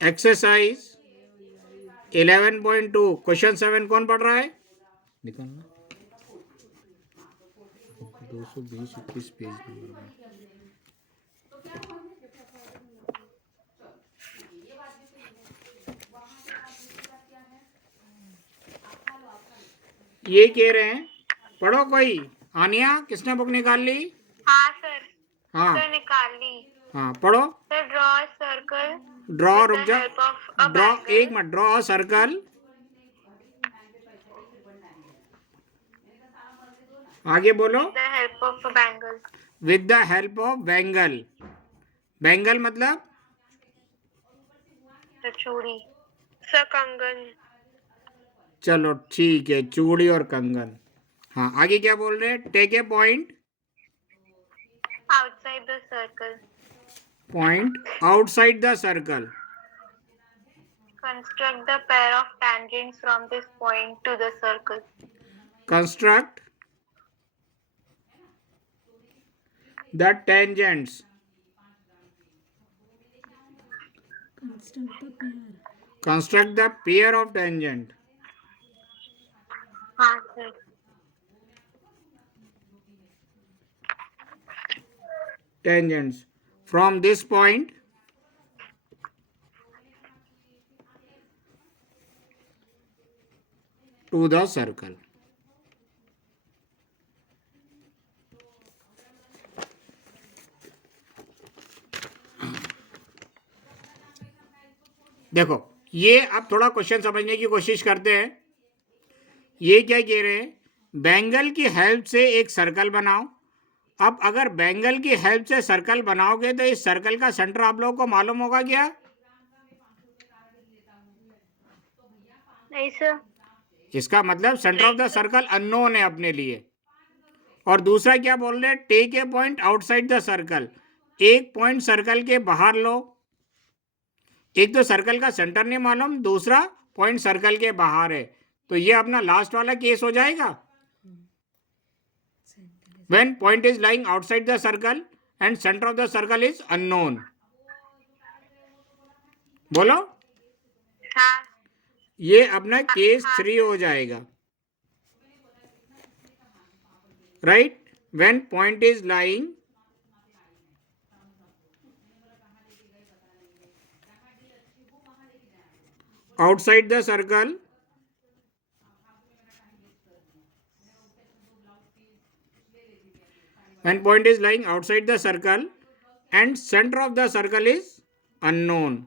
Exercise 11.2 question 7 कौन पढ़ रहा है? निकालना 220 21 पेज नंबर में। ये कह रहे हैं, पढ़ो कोई। आनिया, किसने बुक निकाल ली? हाँ सर। हाँ सर निकाल ली। हाँ पढ़ो। Sir draw circle. ड्रॉ, रुक जा, ड्रॉ एक मिनट, ड्रॉ सर्कल। आगे बोलो। The help of a bangle. With the help of bangle. Bangle मतलब चूड़ी। सर कंगन। चलो ठीक है, चूड़ी और कंगन। हाँ आगे क्या बोल रहे हैं? Take a point outside the circle. Point outside the circle. Construct the pair of tangents from this point to the circle. Construct the tangents. Construct the pair of tangent. हाँ sir. Tangents from this point to the circle. देखो, ये अब थोड़ा question समझने की कोशिश करते हैं। ये क्या कह रहे हैं? बैंगल की हेल्प से एक सर्कल बनाओ। अब अगर बैंगल की हेल्प से सर्कल बनाओगे तो इस सर्कल का सेंटर आप लोगों को मालूम होगा क्या? नहीं सर। इसका मतलब centre of the circle unknown है अपने लिए। और दूसरा क्या बोल रहे हैं? Take a point outside the circle. एक पॉइंट सर्कल के बाहर लो। एक तो सर्कल का सेंटर नहीं मालूम, दूसरा पॉइंट सर्कल के बाहर है, तो ये अपना लास्ट वाला केस हो जाएगा। When point is lying outside the circle and centre of the circle is unknown. बोलो। हाँ। ये अपना केस 3 हो जाएगा। Right? When point is lying outside the circle when point is lying outside the circle and center of the circle is unknown.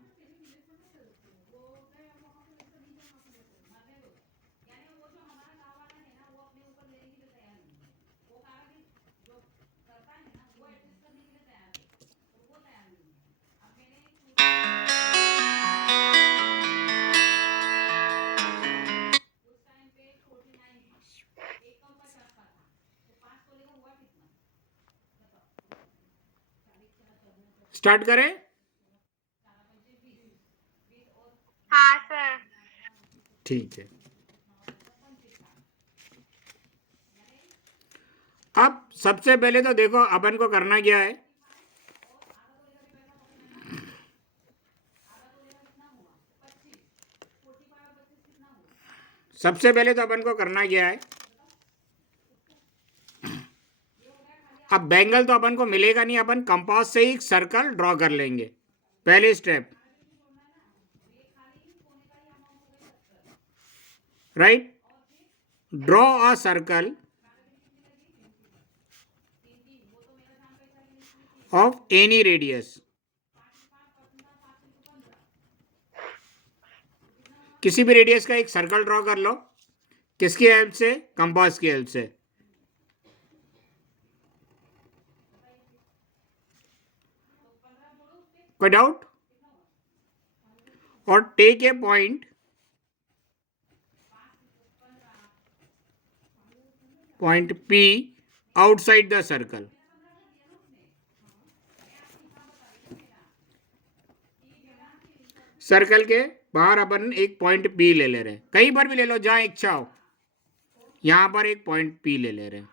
Start करें? हाँ sir. ठीक है। अब सबसे पहले तो देखो अपन को करना क्या है। सबसे पहले तो अपन को करना क्या है, अब बैंगल तो अपन को मिलेगा नहीं, अपन कंपास से ही सर्कल ड्रॉ कर लेंगे। पहले step, right? Draw a circle of any radius. किसी भी रेडियस का एक सर्कल ड्रॉ कर लो। किसकी हेल्प से? कंपास की हेल्प से। कोई डाउट? और take a point P outside the circle. Circle के बाहर अपन एक पॉइंट P ले ले रहे हैं, कहीं पर भी ले लो जहां इच्छा हो। यहां पर एक पॉइंट P ले ले रहे हैं।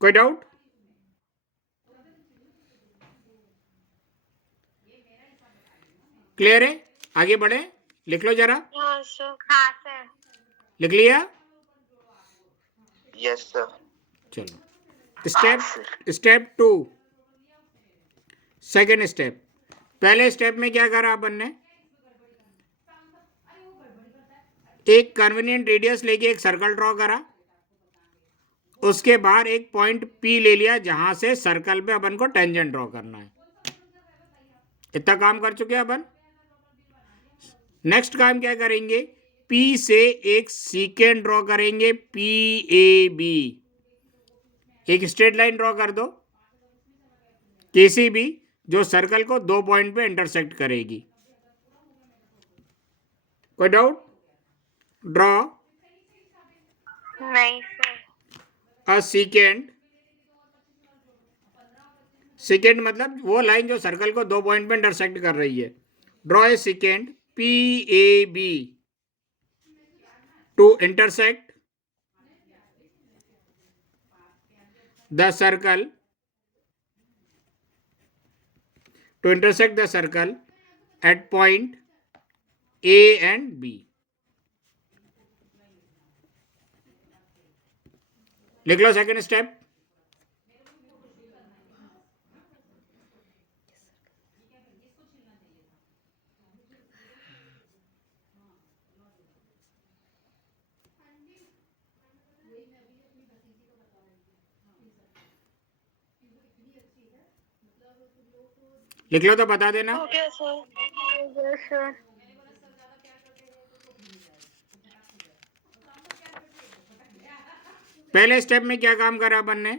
कोई डाउट? क्लियर है? आगे बढ़े, लिख लो जरा। हाँ सर। हाँ सर। लिख लिया? Yes sir. चलो स्टेप 2, सेकेंड स्टेप। पहले स्टेप में क्या करा अपन ने? एक कन्वीनियंट रेडियस लेके एक सर्कल ड्रॉ करा, उसके बाहर एक पॉइंट P ले लिया जहां से सर्कल पे अपन को टेंजेंट ड्रॉ करना है। इतना काम कर चुके हैं अपन। नेक्स्ट काम क्या करेंगे? P से एक सीकेंड ड्रॉ करेंगे, PAB। एक स्ट्रेट लाइन ड्रॉ कर दो किसी भी, जो सर्कल को 2 पॉइंट पे इंटरसेक्ट करेगी। कोई डाउट? ड्रॉ नहीं सर। अ सीकेंड। सेकेंड मतलब वो लाइन जो सर्कल को 2 पॉइंट पे इंटरसेक्ट कर रही है। Draw a secant PAB to intersect the circle, to intersect the circle at point A and B. लिख लो सेकेंड स्टेप। लिख लो तो बता देना। Okay sir. Yes sir. पहले स्टेप में क्या काम करा अपन ने?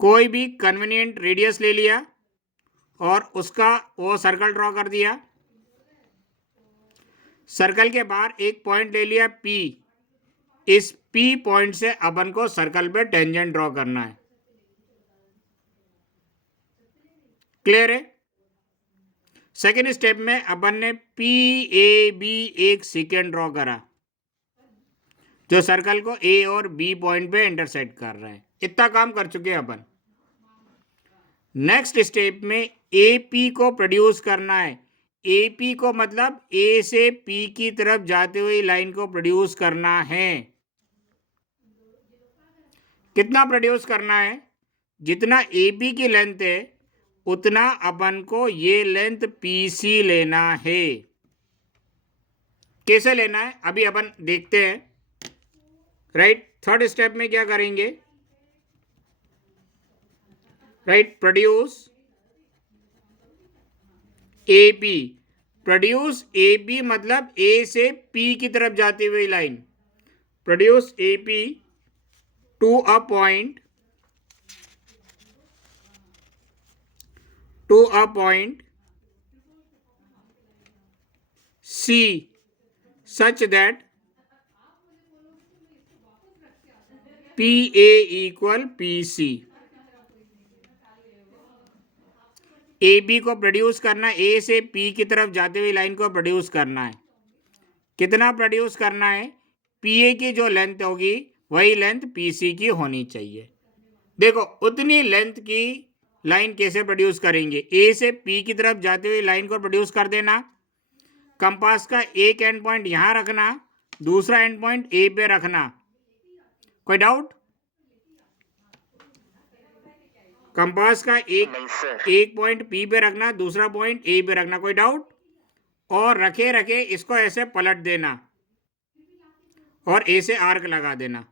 कोई भी कन्वीनियंट रेडियस ले लिया और उसका वो सर्कल ड्रॉ कर दिया। सर्कल के बाहर एक पॉइंट ले लिया P। इस P पॉइंट से अपन को सर्कल पे टेंजेंट ड्रॉ करना है। क्लियर है? सेकेंड स्टेप में अपन ने PAB एक सीकेंड ड्रॉ करा जो सर्कल को A और B पॉइंट पे इंटरसेक्ट कर रहा है। इतना काम कर चुके हैं अपन। नेक्स्ट स्टेप में AP को प्रोड्यूस करना है। AP को मतलब A से P की तरफ जाते हुए लाइन को प्रोड्यूस करना है। कितना प्रोड्यूस करना है? जितना AB की लेंथ है उतना अपन को ये लेंथ PC लेना है। कैसे लेना है अभी अपन देखते हैं। राइट, थर्ड स्टेप में क्या करेंगे? Right, produce AP। Produce AB मतलब A से P की तरफ जाती हुई line. Produce AP to a point C such that PA equal PC। AB को प्रोड्यूस करना है, A से P की तरफ जाते हुए लाइन को प्रोड्यूस करना है। कितना प्रोड्यूस करना है? PA की जो लेंथ होगी वही लेंथ PC की होनी चाहिए। देखो उतनी लेंथ की लाइन कैसे प्रोड्यूस करेंगे? A से P की तरफ जाते हुए लाइन को प्रोड्यूस कर देना। कंपास का एक एंड पॉइंट यहां रखना, दूसरा एंड पॉइंट A पे रखना। कोई डाउट? कंपास का एक पॉइंट P पे रखना, दूसरा पॉइंट A पे रखना। कोई डाउट? और रखे रखे इसको ऐसे पलट देना और A से आर्क लगा देना।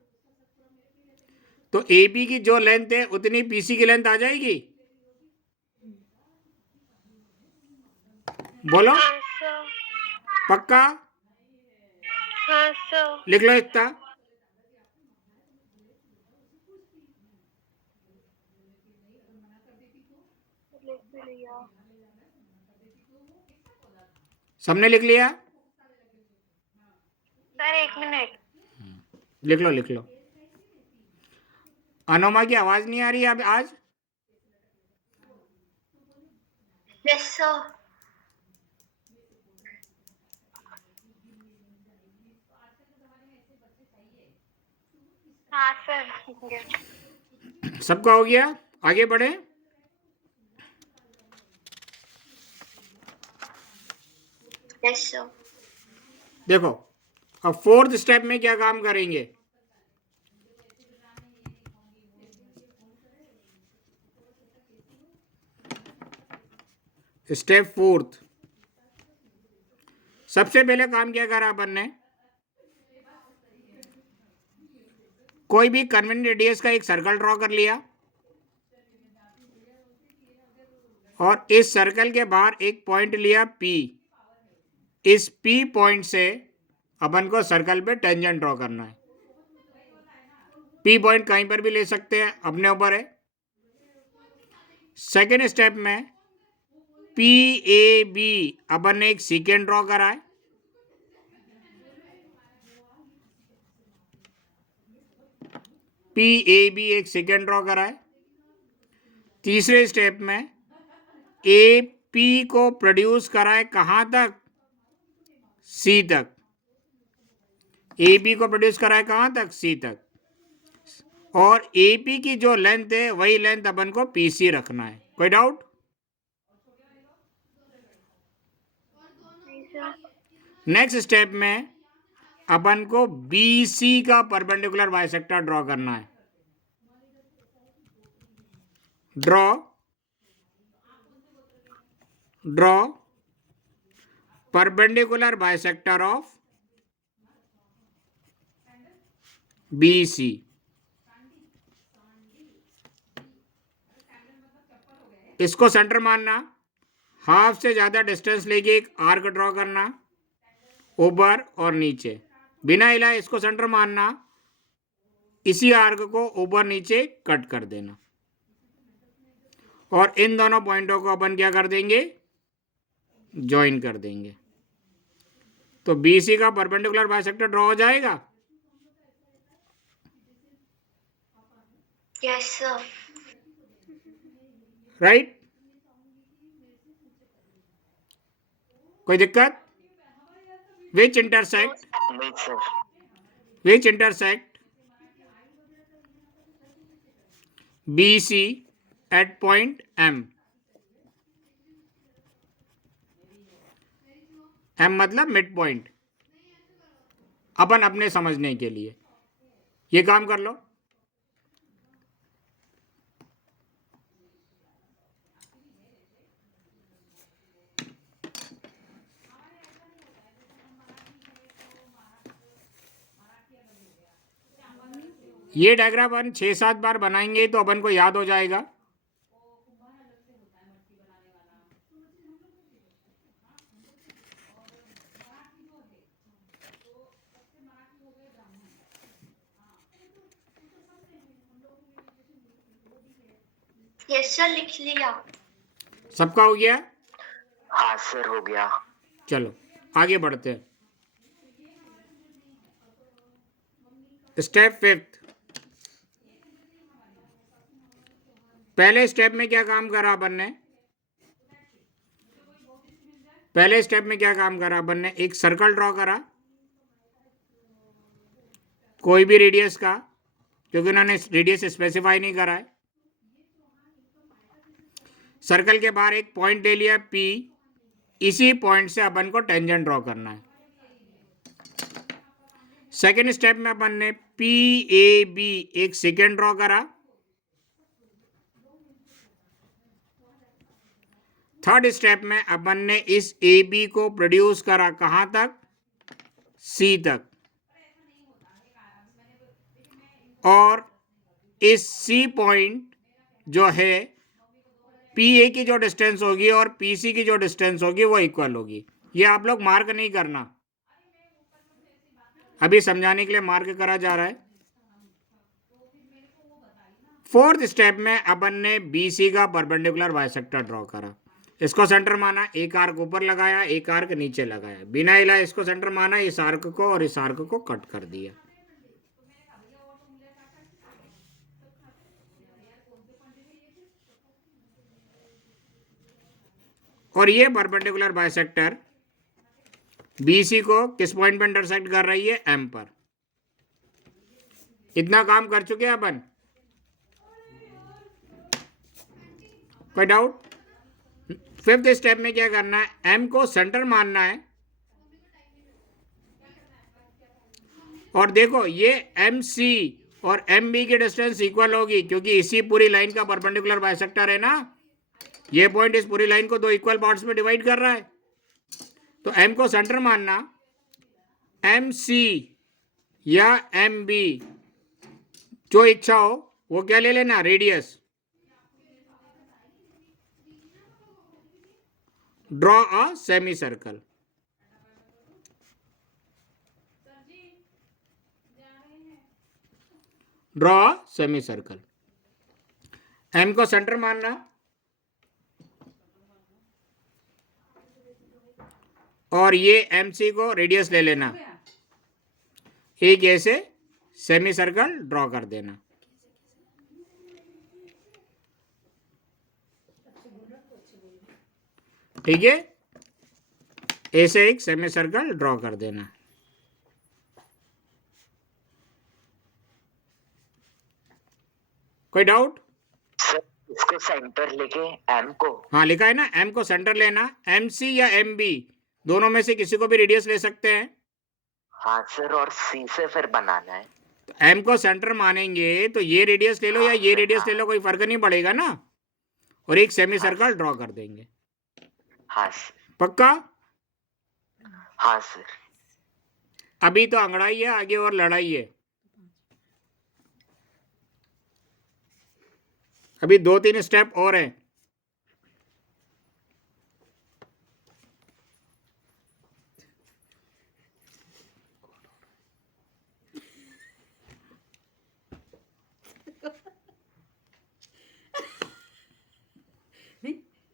तो AB की जो लेंथ है उतनी PC की लेंथ आ जाएगी। बोलो हाँ सर। पक्का? हाँ सर। लिख लो इतना। लिख लिया सबने लिख लिया? सर। एक मिनट। लिख लो लिख लो। अनोमा की आवाज नहीं आ रही है अब आज? Yes sir. हाँ सर। सबका हो गया? आगे बढ़े। Yes, sir. देखो, अब फोर्थ स्टेप में क्या काम करेंगे? स्टेप फोर्थ, सबसे पहले काम क्या करा अपन ने? कोई भी कन्वेंट रेडियस का एक सर्कल ड्रॉ कर लिया और इस सर्कल के बाहर एक पॉइंट लिया P। इस P पॉइंट से अपन को सर्कल पे टेंजेंट ड्रॉ करना है। P पॉइंट कहीं पर भी ले सकते हैं, अपने ऊपर है। सेकेंड स्टेप में PAB अपन ने एक सीकेंड ड्रॉ करा है। PAB एक सेकेंड ड्रॉ करा है। तीसरे स्टेप में AP को प्रोड्यूस करा है कहां तक? C तक। AB को प्रोड्यूस करा है कहां तक? C तक। और AP की जो लेंथ है वही लेंथ अपन को PC रखना है। कोई डाउट? नहीं, sir. नेक्स्ट स्टेप में अपन को BC का परपेंडिकुलर बाइसेक्टर ड्रॉ करना है। Draw perpendicular bisector of BC। इसको सेंटर मानना, हाफ से ज्यादा डिस्टेंस लेके एक आर्क ड्रॉ करना ऊपर और नीचे, बिना हिलाए इसको सेंटर मानना, इसी आर्क को ऊपर नीचे कट कर देना और इन दोनों पॉइंटों को अपन क्या कर देंगे? ज्वाइन कर देंगे। तो BC का परपेंडिकुलर बाइसेक्टर ड्रॉ हो जाएगा। Yes, sir. राइट? कोई दिक्कत? विच इंटरसेक्ट नहीं sir. BC at point M। M मतलब मिड पॉइंट। अपन अपने समझने के लिए ये काम कर लो। ये डायग्राम अपन 6-7 बार बनाएंगे तो अपन को याद हो जाएगा। Yes, sir. लिख लिया. सबका हो गया? हाँ सर हो गया। चलो आगे बढ़ते हैं। स्टेप फिफ्थ, पहले स्टेप में क्या काम करा अपन ने? एक सर्कल ड्रॉ करा कोई भी रेडियस का, क्योंकि उन्होंने रेडियस स्पेसिफाई नहीं करा है। सर्कल के बाहर एक पॉइंट ले लिया P, इसी पॉइंट से अपन को टेंजेंट ड्रॉ करना है। सेकेंड स्टेप में अपन ने PAB एक सेकेंड ड्रॉ करा। थर्ड स्टेप में अपन ने इस AB को प्रोड्यूस करा कहां तक? C तक। और इस C पॉइंट जो है PA की जो डिस्टेंस होगी और PC की जो डिस्टेंस होगी वो इक्वल होगी। ये आप लोग मार्क नहीं करना, अभी समझाने के लिए मार्क करा जा रहा है। फोर्थ स्टेप में अपन ने BC का परपेंडिकुलर बाइसेक्टर ड्रॉ करा। इसको सेंटर माना, एक आर्क ऊपर लगाया, एक आर्क नीचे लगाया, बिना हिलाए इसको सेंटर माना, इस आर्क को और इस आर्क को कट कर दिया। और ये परपेंडिकुलर बाइसेक्टर BC को किस पॉइंट पर इंटरसेक्ट कर रही है? M पर। इतना काम कर चुके हैं अपन। कोई डाउट? फिफ्थ स्टेप में क्या करना है? M को सेंटर मानना है और देखो ये एम सी और एम बी की डिस्टेंस इक्वल होगी क्योंकि इसी पूरी लाइन का परपेंडिकुलर बाइसेक्टर है ना, ये पॉइंट इस पूरी लाइन को दो इक्वल पार्ट्स में डिवाइड कर रहा है। तो एम को सेंटर मानना, एम सी या एम बी जो इच्छा हो वो क्या ले लेना, radius. Draw a semi circle. Draw a semi circle. M को सेंटर मानना और ये एम सी को रेडियस ले लेना, एक ऐसे सेमी सर्कल ड्रॉ कर देना। ठीक है, ऐसे एक सेमी सर्कल ड्रॉ कर देना। कोई डाउट? सर इसको सेंटर लेके एम को, हाँ लिखा है ना, एम को सेंटर लेना, एम सी या एम बी दोनों में से किसी को भी रेडियस ले सकते हैं। हाँ सर, और सी से फिर बनाना है। तो एम को सेंटर मानेंगे तो ये रेडियस ले लो या ये रेडियस ले लो, कोई फर्क नहीं पड़ेगा ना, और एक सेमी सर्कल ड्रॉ कर देंगे। हाँ सर। पक्का? हाँ सर। अभी तो अंगड़ाई है, आगे और लड़ाई है। अभी 2-3 स्टेप और हैं।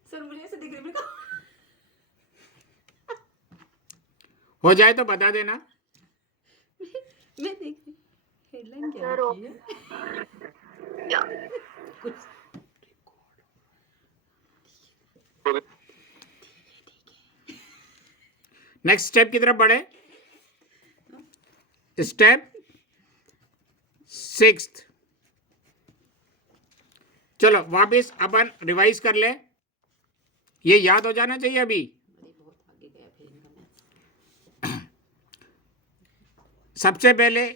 सर मुझे ऐसे दिख रही है। हो जाए तो बता देना। मैं देख रही हेडलाइन क्या सर, लिखी है? या कुछ नेक्स्ट स्टेप की तरफ बढ़े। स्टेप 6। चलो वापस अपन रिवाइज कर ले, ये याद हो जाना चाहिए अभी। बहुत आगे गया फिर इनका मैथ। सबसे पहले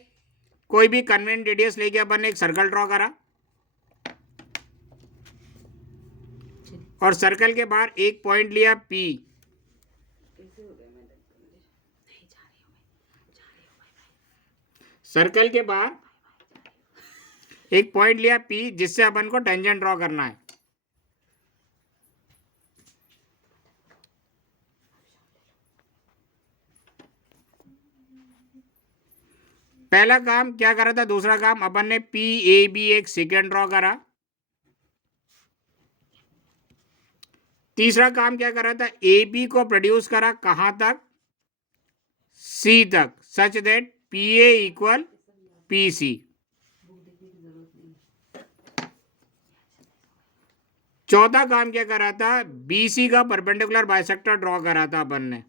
कोई भी कन्वेंट रेडियस लेके अपन ने एक सर्कल ड्रॉ करा और सर्कल के बाहर एक पॉइंट लिया P। कैसे हो गया मैं नहीं जा रही हूँ मैं सर्कल के बाहर एक पॉइंट लिया P जिससे अपन को टेंजेंट ड्रॉ करना है। पहला काम क्या करा था, दूसरा काम अपन ने PAB एक सेकेंड ड्रॉ करा। तीसरा काम क्या करा था, AB को प्रोड्यूस करा कहां तक, C तक, such that PA equal PC। चौथा काम क्या करा था, BC का परपेंडिकुलर बाइसेक्टर ड्रॉ करा था अपन ने,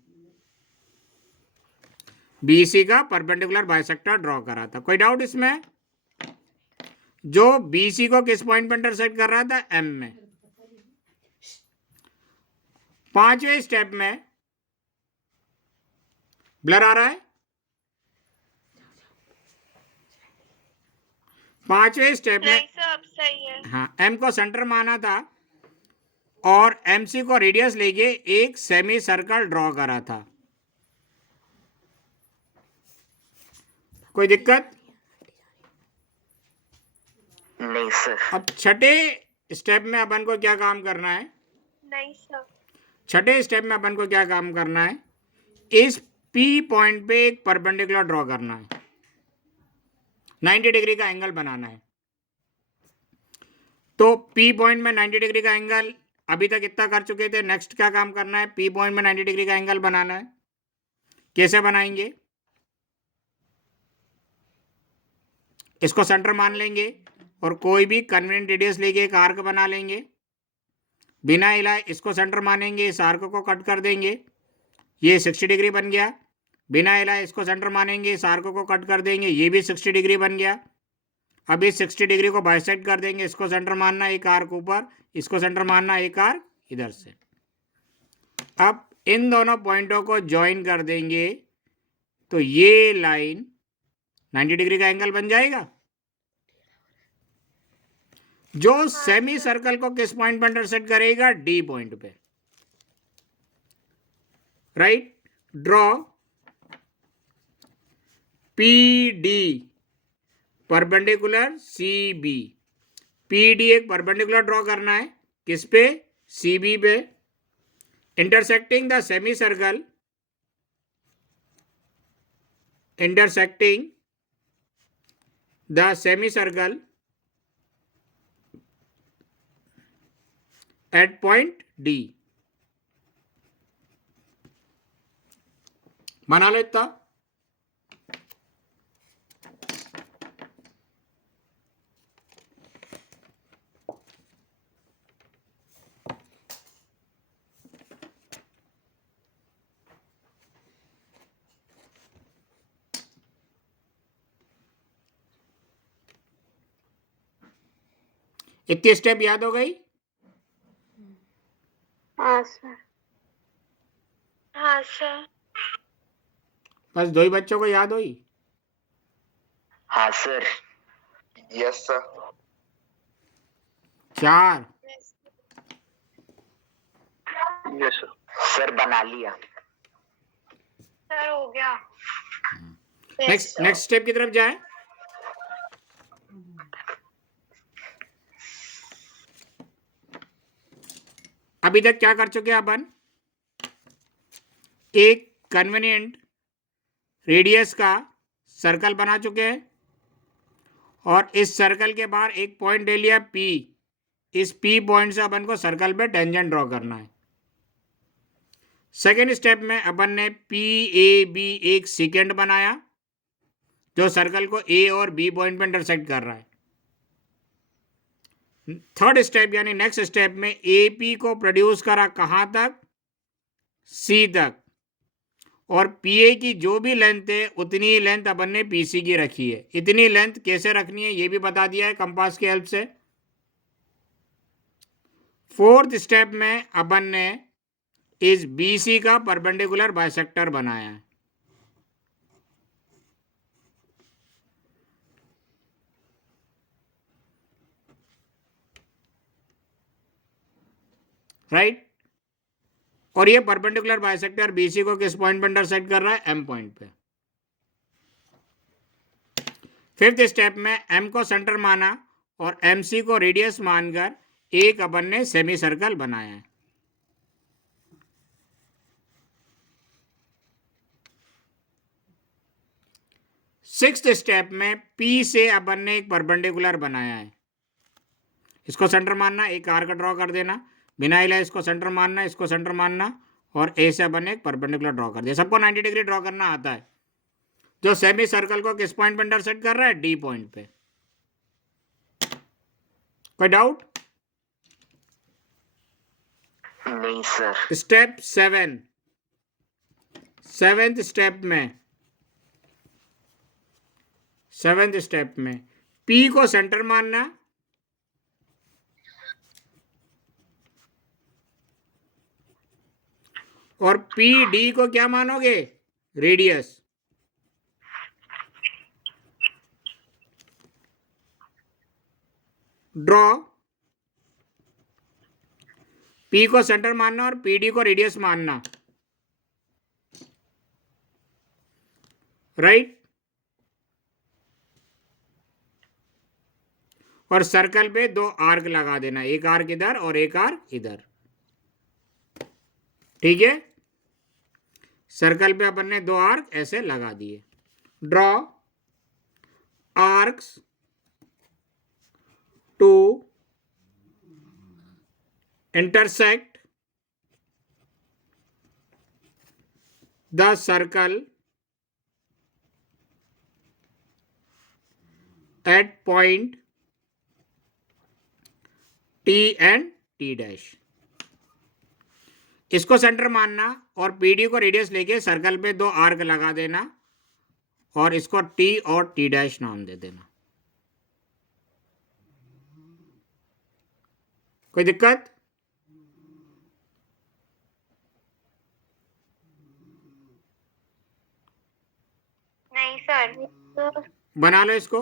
BC का परपेंडिकुलर बाइसेक्टर ड्रॉ करा था। कोई डाउट इसमें? जो BC को किस पॉइंट पर इंटरसेक्ट कर रहा था, M में। पांचवें स्टेप में ब्लर आ रहा है, पांचवें स्टेप में नहीं सर, अब सही है। हाँ M को सेंटर माना था और MC को रेडियस लेके एक सेमी सर्कल ड्रॉ करा था। कोई दिक्कत? नहीं सर। अब छठे स्टेप में अपन को क्या काम करना है, नहीं सर। छठे स्टेप में अपन को क्या काम करना है, इस P पॉइंट पे एक परपेंडिकुलर ड्रॉ करना है, 90 डिग्री का एंगल बनाना है। तो P पॉइंट में 90 डिग्री का एंगल अभी तक इतना कर चुके थे, नेक्स्ट क्या काम करना है, P पॉइंट में 90 डिग्री का एंगल बनाना है। कैसे बनाएंगे, इसको सेंटर मान लेंगे और कोई भी कन्वीनियंट रेडियस लेके एक आर्क बना लेंगे, बिना हिलाए इसको सेंटर मानेंगे, इस आर्क को कट कर देंगे, ये 60 डिग्री बन गया। बिना हिलाए इसको सेंटर मानेंगे, इस आर्क को कट कर देंगे, ये भी 60 डिग्री बन गया। अब इस 60 डिग्री को बाइसेक्ट कर देंगे, इसको सेंटर मानना एक आर्क ऊपर, इसको सेंटर मानना एक आर्क इधर से। अब इन दोनों पॉइंटों को ज्वाइन कर देंगे तो ये लाइन 90 डिग्री का एंगल बन जाएगा। जो सेमी सर्कल को किस पॉइंट पर इंटरसेक्ट करेगा? डी पॉइंट पे, right. Draw P D perpendicular C B. P D एक परपेंडिकुलर ड्रॉ करना है, किस पे? सी बी पे, intersecting the semi circle, intersecting the semicircle at point D। बना लो इतना। इतनी स्टेप याद हो गई? हाँ सर। हाँ सर। बस 2 ही बच्चों को याद हुई? हाँ sir. Yes sir. 4। Yes sir. Sir बना लिया। सर हो गया। नेक्स्ट स्टेप की तरफ जाए। अभी तक क्या कर चुके हैं अपन? एक कन्वीनियंट रेडियस का सर्कल बना चुके हैं और इस सर्कल के बाहर एक पॉइंट ले लिया P। इस P पॉइंट से अपन को सर्कल पे टेंजेंट ड्रॉ करना है। सेकेंड स्टेप में अपन ने PAB एक सेकेंड बनाया जो सर्कल को A और B पॉइंट पे इंटरसेक्ट कर रहा है। थर्ड स्टेप यानी नेक्स्ट स्टेप में AP को प्रोड्यूस करा कहाँ तक? C तक। और PA की जो भी लेंथ है उतनी ही लेंथ अपन ने PC की रखी है। इतनी लेंथ कैसे रखनी है ये भी बता दिया है कंपास की हेल्प से। फोर्थ स्टेप में अपन ने इस BC का परपेंडिकुलर बाइसेक्टर बनाया है। राइट। और ये परपेंडिकुलर बाइसेक्टर BC को किस पॉइंट पर इंटरसेक्ट कर रहा है? M पॉइंट पे। फिफ्थ स्टेप में M को सेंटर माना और MC को रेडियस मानकर एक अपन ने सेमी सर्कल बनाया है। सिक्स्थ स्टेप में P से अपन ने एक परपेंडिकुलर बनाया है। इसको सेंटर मानना, एक आर्क ड्रॉ कर देना, बिना हिले इसको सेंटर मानना, इसको सेंटर मानना और A से अपन ने एक परपेंडिकुलर ड्रॉ कर दिया। सबको 90 डिग्री ड्रॉ करना आता है। जो सेमी सर्कल को किस पॉइंट पर इंटरसेक्ट कर रहा है? D पॉइंट पे। कोई डाउट? नहीं सर। स्टेप 7, सेवेंथ स्टेप में P को सेंटर मानना और PD को क्या मानोगे? रेडियस। ड्रॉ P को सेंटर मानना और PD को रेडियस मानना, राइट। और सर्कल पे 2 आर्क लगा देना, एक आर्क इधर और एक आर्क इधर। ठीक है। सर्कल पे अपन ने 2 आर्क ऐसे लगा दिए। Draw arcs to intersect the circle at point T and T dash। इसको सेंटर मानना और PD को रेडियस लेके सर्कल पे 2 आर्क लगा देना और इसको T और T डैश नाम दे देना। कोई दिक्कत? नहीं सर। बना लो इसको।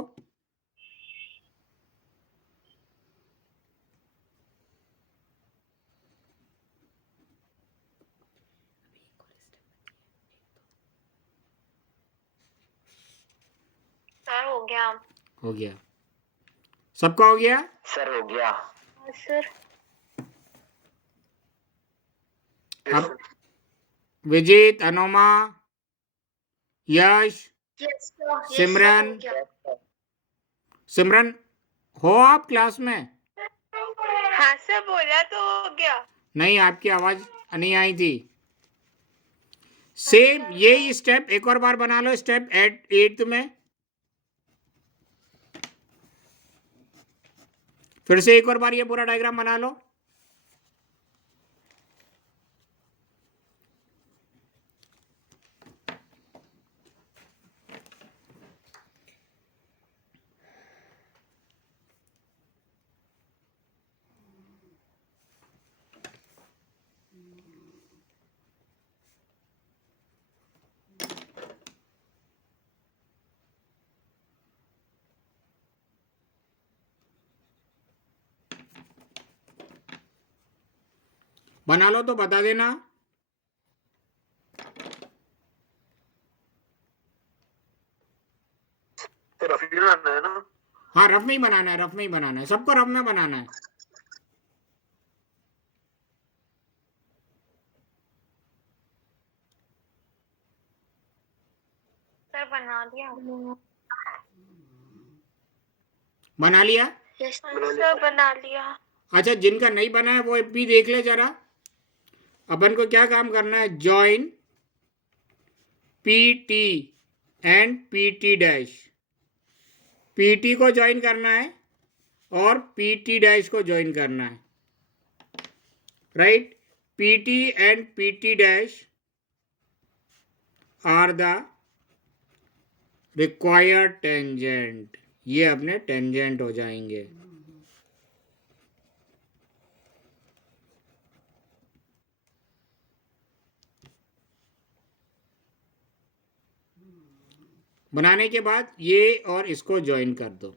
सर हो गया। हो गया, सबका हो गया। सर हो गया। सर Yes, अब विजित, अनुमा, यश, यस सर सिमरन, सिमरन हो आप क्लास में? हाँ सर बोला तो हो गया। नहीं, आपकी आवाज नहीं आई थी। सेम यही स्टेप एक और बार बना लो, स्टेप 8th में। फिर से एक और बार ये पूरा डायग्राम बना लो। बना लो तो बता देना। सर रफी बनाना है ना? हाँ, रफ में ही बनाना है, रफ में ही बनाना है, सबको रफ में बनाना है। सर बना दिया। बना लिया? सर बना लिया। अच्छा, जिनका नहीं बना है वो भी देख ले जरा। अपन को क्या काम करना है, join PT and PT dash. PT को ज्वाइन करना है और पीटी डैश को ज्वाइन करना है, right. PT and PT dash are the required tangent. ये अपने टेंजेंट हो जाएंगे। बनाने के बाद ये और इसको ज्वाइन कर दो।